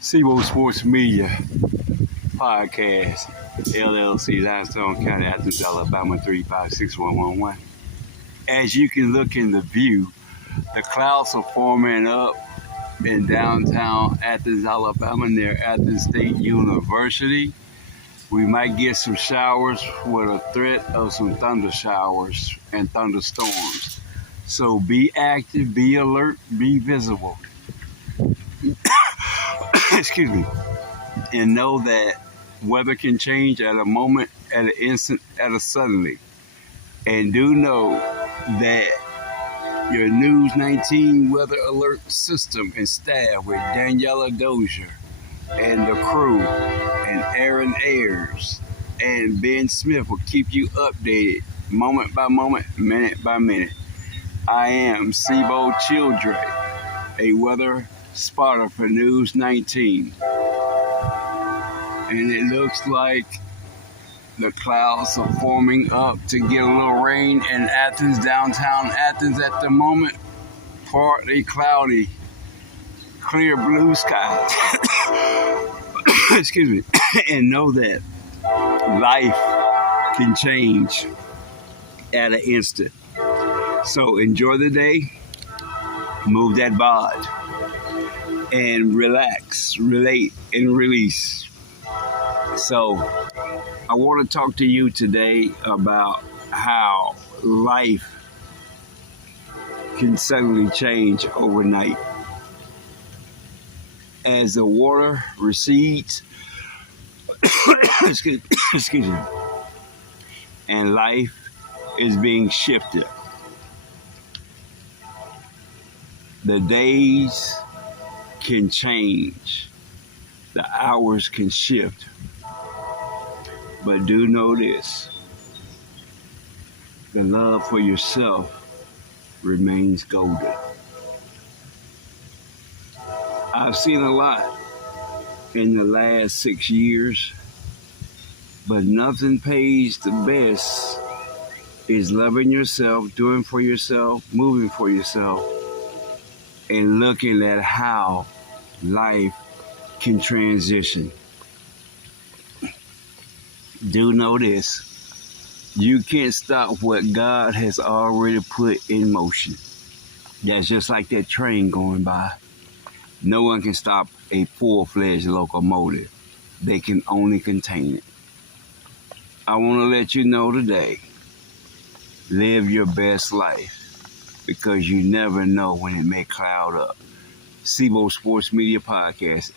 SeaWorld Sports Media Podcast, LLC, Limestone County, Athens, Alabama, 3561111. As you can look in the view, the clouds are forming up in downtown Athens, Alabama, near Athens State University. We might get some showers with a threat of some thunder showers and thunderstorms. So be active, be alert, be visible. Excuse me. And know that weather can change at a moment, at an instant, at a suddenly. And do know that your News 19 weather alert system and staff with Daniela Dozier and the crew and Aaron Ayers and Ben Smith will keep you updated moment by moment, minute by minute. I am Sibo Childre, a weather spotter for News 19. And it looks like the clouds are forming up to get a little rain in Athens, downtown Athens at the moment. Partly cloudy, clear blue skies. Excuse me. And know that life can change at an instant. So enjoy the day, move that bod, and relax, relate, and release. So I want to talk to you today about how life can suddenly change overnight. As the water recedes, excuse me, and life is being shifted. The days can change, the hours can shift, but do know this: the love for yourself remains golden. I've seen a lot in the last 6 years, but nothing pays the best is loving yourself, doing for yourself, moving for yourself, and looking at how life can transition. Do know this: you can't stop what God has already put in motion. That's just like that train going by. No one can stop a full-fledged locomotive. They can only contain it. I want to let you know today, live your best life, because you never know when it may cloud up. SeaWorld Sports Media Podcast.